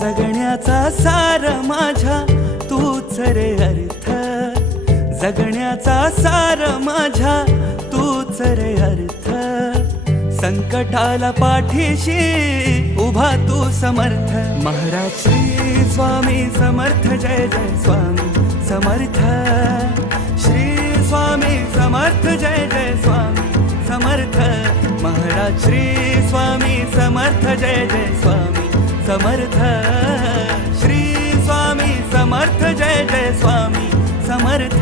जगण्याचा सार माझ्या तूच रे अर्थ, जगण्याचा सार माझ्या तूच रे अर्थ. संकटाला पाठीशी उभा तू समर्थ. महाराज श्री स्वामी समर्थ, जय जय स्वामी समर्थ. श्री स्वामी समर्थ, जय जय स्वामी समर्थ. महाराज श्री स्वामी समर्थ, जय जय स्वामी समर्थ. श्री स्वामी समर्थ, जय जय स्वामी समर्थ.